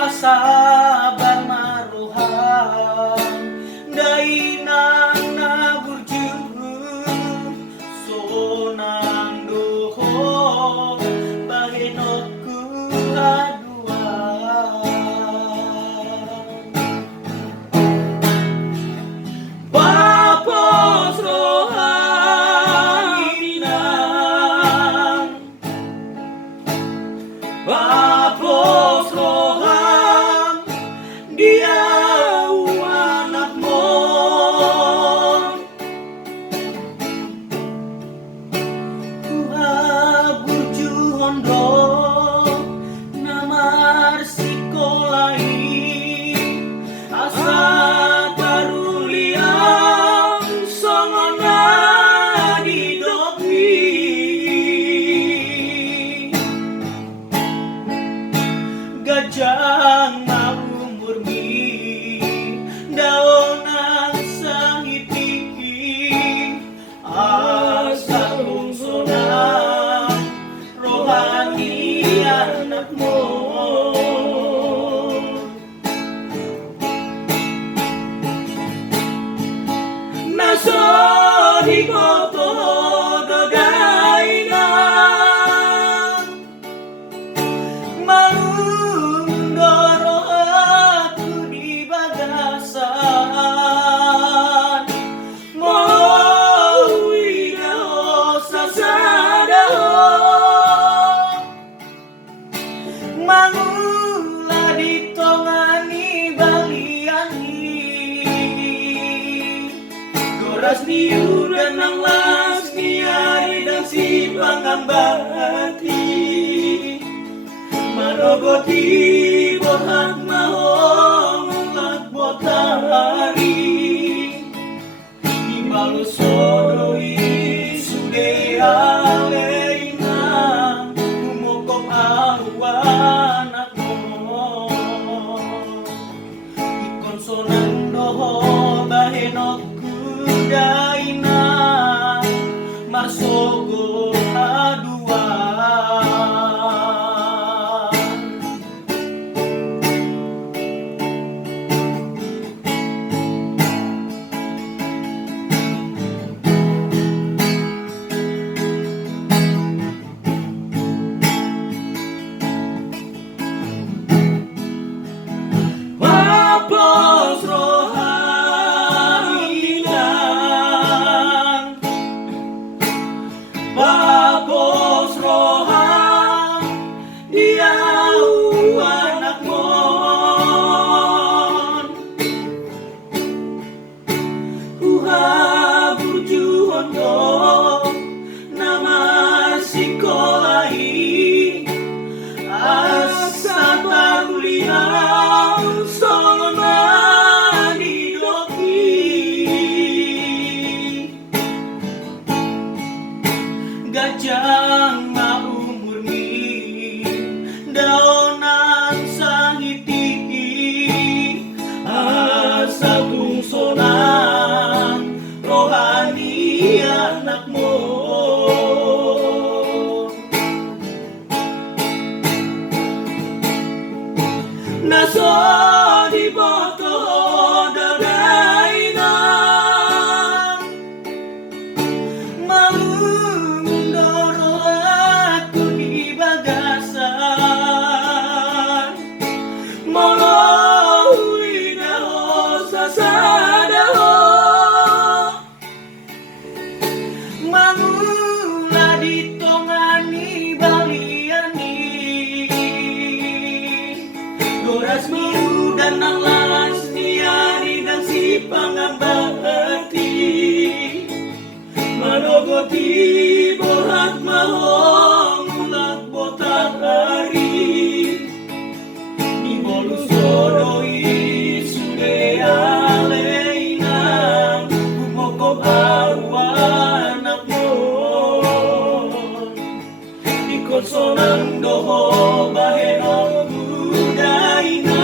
pasaban maruhan dainang naburju sonang doho bahenokku aduan bapos rohaminang bapos roham dia anak mon burju hondo namar sikolai asa taruliang songona didopi gajang murmi daonan sangiti asaungsona rohani anakmu naso hiboto dodaina malundoro aku di bagasan mau idao sasadaho mangula ditongani baliani goras niu dan nanglas niari dan si pangambati manogoti bohat mahong lak botari Imalu sodoi sude aleina umokok aruanak mo ikonsonan doho bahenok kudaina marsogo aduan bapos rohaminang bapos roham dia anak mon burju hondo nama sikolai asa taruliang songona didoki gajang maumurni daonan sangiti asa bungsonan rohani anakmu naso diboto dadaina malundoro aku di bagasan molo idao sasadaho mangula ditongani baliani goras miu dan nanglas niari dan si pangambati manogoti bohat mahong lak botari ibolu sodoi sude aleina umokok aruanak mon ikonsonan doho bahenok kudaina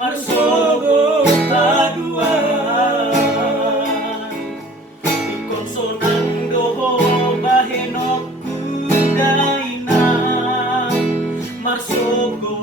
marsogo aduan ikonsonan doho bahenok kudaina marsogo